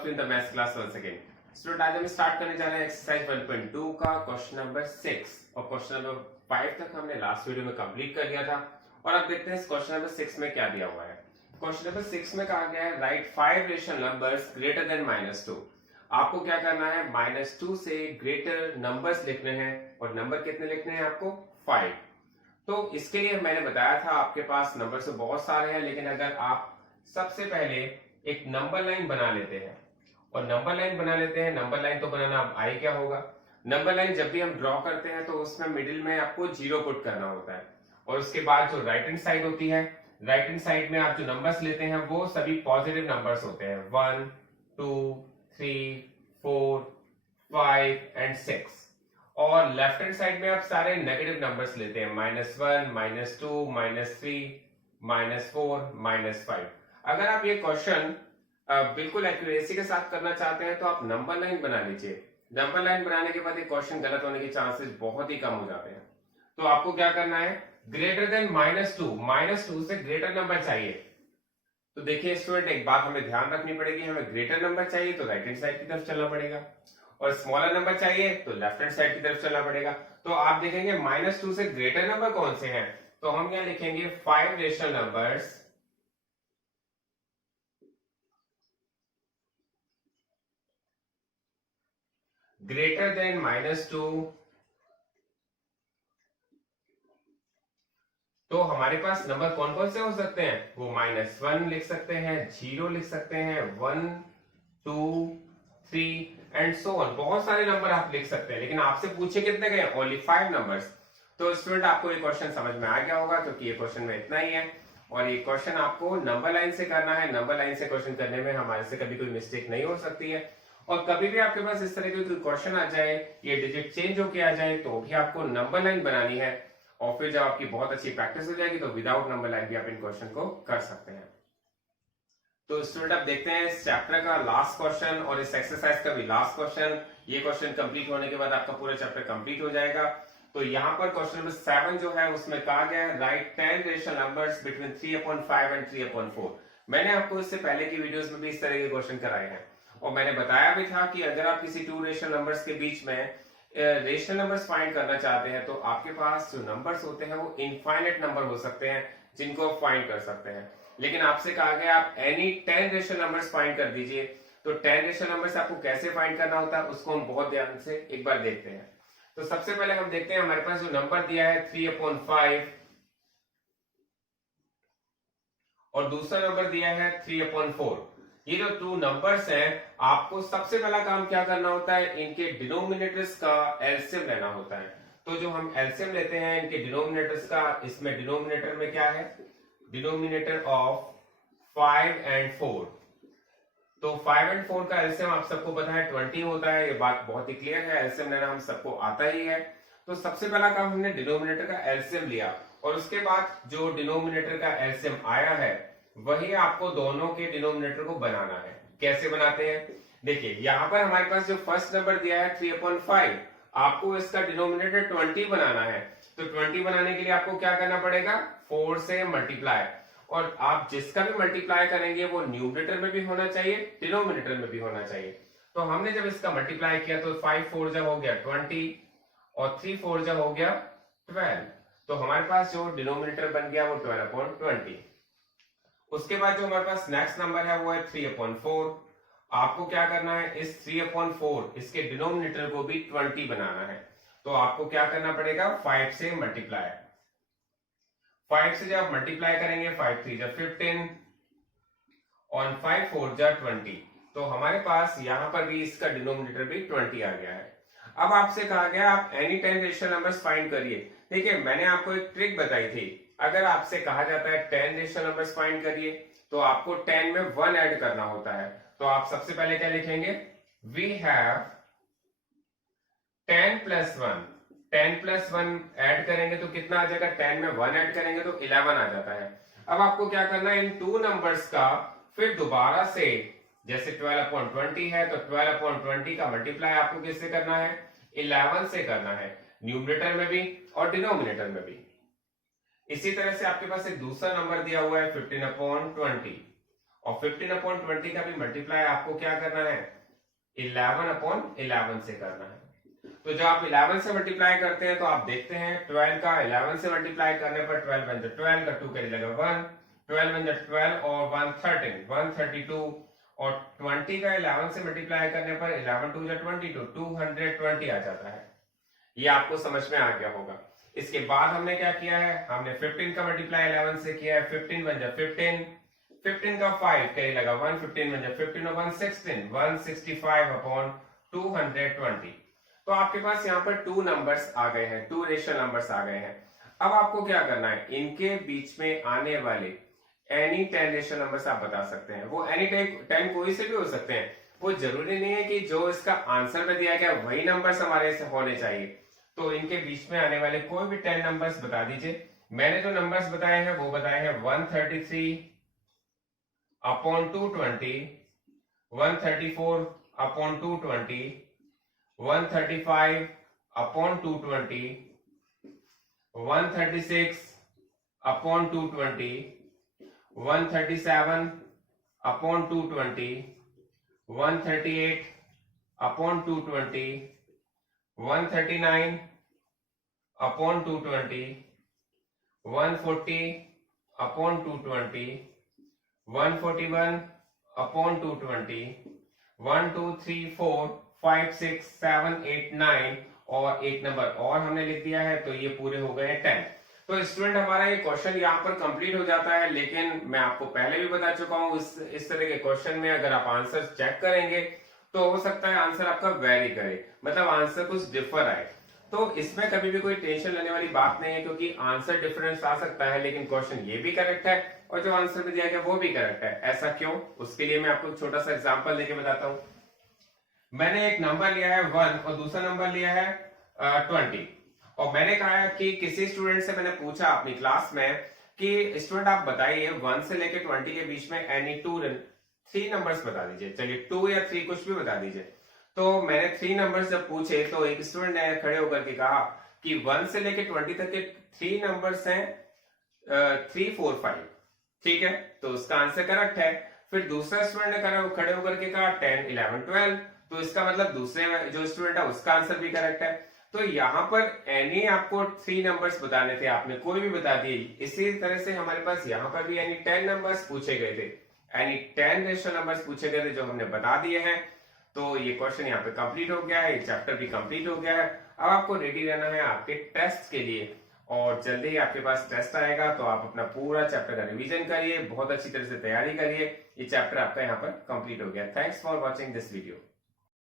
Of you in the maths class once again. Student आज हम start करने जा रहे हैं एक्सरसाइज 1.2 का क्वेश्चन नंबर 6 और क्वेश्चन नंबर 5 तक हमने लास्ट वीडियो में कंप्लीट कर लिया था। और अब देखते हैं इस क्वेश्चन नंबर 6 में क्या दिया हुआ है। क्वेश्चन नंबर 6 में कहा गया है right 5 rational numbers greater than -2। आपको क्या करना है, -2 से ग्रेटर नंबर्स लिखने हैं और नंबर कितने लिखने हैं आपको 5। तो इसके लिए मैंने बताया था आपके पास नंबर तो बहुत सारे हैं, लेकिन अगर आप सबसे पहले एक नंबर लाइन बना लेते हैं और नंबर लाइन बना लेते हैं, नंबर लाइन तो बनाना अब आई क्या होगा। नंबर लाइन जब भी हम ड्रॉ करते हैं तो उसमें मिडिल में आपको 0 पुट करना होता है और उसके बाद जो राइट हैंड साइड होती है, राइट हैंड साइड में आप जो नंबर्स लेते हैं वो सभी पॉजिटिव नंबर्स होते हैं, 1 2 3 4 5 एंड 6। और लेफ्ट हैंड साइड में आप सारे नेगेटिव नंबर्स लेते हैं, -1 -2 -3 -4 -5। अगर आप ये क्वेश्चन बिल्कुल एक्यूरेसी के साथ करना चाहते हैं तो आप नंबर लाइन बना लीजिए। नंबर लाइन बनाने के बाद ये क्वेश्चन गलत होने के चांसेस बहुत ही कम हो जाते हैं। तो आपको क्या करना है, ग्रेटर देन -2 से ग्रेटर नंबर चाहिए। तो देखिए स्टूडेंट, एक बात हमें ध्यान रखनी पड़ेगी, हमें ग्रेटर नंबर चाहिए तो राइट हैंड साइड की तरफ चलना पड़ेगा और स्मॉलर नंबर चाहिए तो लेफ्ट हैंड साइड की तरफ चलना पड़ेगा। तो आप देखेंगे -2 से ग्रेटर नंबर कौन से हैं, तो हम यहाँ लिखेंगे 5 रेशनल नंबर्स ग्रेटर देन -2। तो हमारे पास नंबर कौन कौन से हो सकते हैं, वो -1 लिख सकते हैं, 0 लिख सकते हैं, 1 2 3 एंड सो ऑन। बहुत सारे नंबर आप लिख सकते हैं, लेकिन आपसे पूछे कितने गए, ओनली 5 नंबर्स। तो स्टूडेंट आपको ये क्वेश्चन समझ में आ गया होगा, क्योंकि ये क्वेश्चन में इतना ही है और ये क्वेश्चन आपको नंबर लाइन से करना है। नंबर लाइन से क्वेश्चन करने में हमारे से कभी कोई मिस्टेक नहीं हो सकती है। और कभी भी आपके पास इस तरह की कोई क्वेश्चन आ जाए, ये डिजिट चेंज होके आ जाए, तो भी आपको नंबर लाइन बनानी है। और फिर जब आपकी बहुत अच्छी प्रैक्टिस हो जाएगी तो विदाउट नंबर लाइन भी आप इन क्वेश्चन को कर सकते हैं। तो स्टूडेंट अब देखते हैं इस चैप्टर का लास्ट क्वेश्चन और इस एक्सरसाइज का भी लास्ट क्वेश्चन। ये क्वेश्चन कंप्लीट होने के बाद आपका पूरा चैप्टर कंप्लीट हो जाएगा। तो यहाँ पर क्वेश्चन नंबर 7 जो है उसमें कहा गया है right 10 rational numbers between 3/5 and 3/4। मैंने आपको इससे पहले की वीडियोस में भी इस तरह के क्वेश्चन कराए हैं और मैंने बताया भी था कि अगर आप किसी 2 रेशनल नंबर्स के बीच में रेशनल नंबर्स फाइंड करना चाहते हैं तो आपके पास जो नंबर्स होते हैं वो इनफाइनाइट नंबर हो सकते हैं जिनको आप फाइंड कर सकते हैं। लेकिन आपसे कहा गया आप एनी 10 रेशनल नंबर्स फाइंड कर दीजिए। तो 10 रेशनल नंबर्स आपको कैसे फाइंड करना होता है उसको हम बहुत ध्यान से एक बार देखते हैं। तो सबसे पहले हम देखते हैं हमारे पास जो नंबर दिया है 3/5 और दूसरा नंबर दिया है 3/4। ये जो 2 नंबर्स हैं, आपको सबसे पहला काम क्या करना होता है, इनके डिनोमिनेटर्स का एलसीएम लेना होता है। तो जो हम एलसीएम लेते हैं इनके डिनोमिनेटर्स का, इसमें डिनोमिनेटर में क्या है, डिनोमिनेटर ऑफ 5 एंड 4। तो 5 एंड 4 का एलसीएम आप सबको पता है 20 होता है, ये बात बहुत ही क्लियर है, एलसीएम लेना हम सबको आता ही है। तो सबसे पहला काम हमने डिनोमिनेटर का एलसीएम लिया और उसके बाद जो डिनोमिनेटर का एलसीएम आया है वही आपको दोनों के डिनोमिनेटर को बनाना है। कैसे बनाते हैं, देखिए यहाँ पर हमारे पास जो फर्स्ट नंबर दिया है 3/5, आपको इसका डिनोमिनेटर 20 बनाना है। तो 20 बनाने के लिए आपको क्या करना पड़ेगा, 4 से मल्टीप्लाई। और आप जिसका भी मल्टीप्लाई करेंगे वो न्यूमरेटर में भी होना चाहिए, डिनोमिनेटर में भी होना चाहिए। तो हमने जब इसका मल्टीप्लाई किया तो 5 4 जब हो गया 20 और 3 4 जब हो गया 12। तो हमारे पास जो डिनोमिनेटर बन गया वो 12/20। उसके बाद जो हमारे पास नेक्स्ट नंबर है वो है 3/4। आपको क्या करना है, इस 3/4 इसके डिनोमिनेटर को भी 20 बनाना है। तो आपको क्या करना पड़ेगा, 5 से मल्टीप्लाई। 5 से जब मल्टीप्लाई करेंगे 5 3 जा 15 और 5 4 जा 20। तो हमारे पास यहां पर भी इसका डिनोमिनेटर भी 20 आ गया है। अब आपसे कहा गया आप एनी 10 रेशनल नंबर्स फाइंड करिए। देखिए मैंने आपको एक ट्रिक बताई थी, अगर आपसे कहा जाता है 10 रेशनल नंबर्स फाइंड करिए तो आपको 10 में 1 ऐड करना होता है। तो आप सबसे पहले क्या लिखेंगे, वी हैव 10 + 1। 10 + 1 ऐड करेंगे तो कितना आ जाएगा, 10 में 1 ऐड करेंगे तो 11 आ जाता है। अब आपको क्या करना है, इन 2 नंबर्स का फिर दोबारा से, जैसे 12/20 है तो 12/20 का मल्टीप्लाई आपको किससे करना है, 11 से करना है, न्यूमरेटर में भी और डिनोमिनेटर में भी। इसी तरह से आपके पास एक दूसरा नंबर दिया हुआ है 15/20 और 15/20 का भी मल्टीप्लाई आपको क्या करना है, 11/11 से करना है। तो जब आप 11 से मल्टीप्लाई करते हैं तो आप देखते हैं 12 का 11 से मल्टीप्लाई करने पर 12 बन जाए 12 का 2 कैरी लगा 1, 12 बन जाए 12 और 1 13 132, और 20 का 11 से मल्टीप्लाई करने पर 11 2 22 220 आ जाता है। ये आपको समझ में आ गया होगा। इसके बाद हमने क्या किया है, हमने 15 का मल्टीप्लाई 11 से किया है, 15 बन जाए 15, 15 का 5 कैरी लगा 1, 15 बन जाए 15 और 1 16 165/220। तो आपके पास यहाँ पर 2 नंबर्स आ गए हैं, 2 रेशनल नंबर्स आ गए हैं। अब आपको क्या करना है, इनके बीच में आने वाले एनी 10 रेशनल नंबर्स आप बता सकते हैं। वो एनी टाइम कोई से भी हो सकते हैं, वो जरूरी नहीं है कि जो इसका आंसर में दिया गया वही नंबर्स हमारे से होने चाहिए। तो इनके बीच में आने वाले कोई भी 10 नंबर्स बता दीजिए। मैंने जो नंबर्स बताए हैं वो बताए हैं 133/220, 134/220, 135/220, 136/220, 137/220, 138/220, 139/220, 140/220, 141/220, 1 2 3 4 5 6 7 8 9 और एक नंबर और हमने लिख दिया है। तो ये पूरे हो गए 10। तो स्टूडेंट हमारा ये क्वेश्चन यहाँ पर कंप्लीट हो जाता है, लेकिन मैं आपको पहले भी बता चुका हूँ इस तरह के क्वेश्चन में अगर आप आंसर चेक करेंगे तो हो सकता है आंसर आपका वेरी करे, मतलब आंसर कुछ डिफर आए। तो इसमें कभी भी कोई टेंशन लेने वाली बात नहीं है, क्योंकि आंसर डिफरेंस आ सकता है लेकिन क्वेश्चन ये भी करेक्ट है और जो आंसर में दिया गया वो भी करेक्ट है। ऐसा क्यों, उसके लिए मैं आपको एक छोटा सा एग्जांपल देके बताता हूँ। मैंने एक नंबर लिया है 1 और दूसरा नंबर लिया है 20, और मैंने कहा कि किसी स्टूडेंट से मैंने पूछा अपनी क्लास में कि स्टूडेंट आप बताइए 1 से लेकर 20 के बीच में एनी 3 नंबर्स बता दीजिए, चलिए 2 या 3 कुछ भी बता दीजिए। तो मैंने 3 नंबर्स जब पूछे तो एक स्टूडेंट ने खड़े होकर के कहा कि 1 से लेकर 20 तक के 3 नंबर्स हैं 3 4 5, ठीक है, तो उसका आंसर करेक्ट है। फिर दूसरा स्टूडेंट ने खड़े होकर के कहा 10 11 12, तो इसका मतलब दूसरे जो स्टूडेंट है उसका आंसर भी करेक्ट है। तो यहाँ पर एनी आपको 3 नंबर्स बताने थे, आपने कोई भी बता दिए। इसी तरह से हमारे पास यहाँ पर भी एनी 10 नंबर्स पूछे गए थे, एनी 10 रेशनल नंबर्स पूछे गए थे जो हमने बता दिए हैं। तो ये क्वेश्चन यहाँ पे कंप्लीट हो गया है, ये चैप्टर भी कंप्लीट हो गया है। अब आपको रेडी रहना है आपके टेस्ट के लिए, और जल्दी ही आपके पास टेस्ट आएगा तो आप अपना पूरा चैप्टर का रिवीजन करिए, बहुत अच्छी तरह से तैयारी करिए। ये चैप्टर आपका यहाँ पर कंप्लीट हो गया। Thanks for watching this video.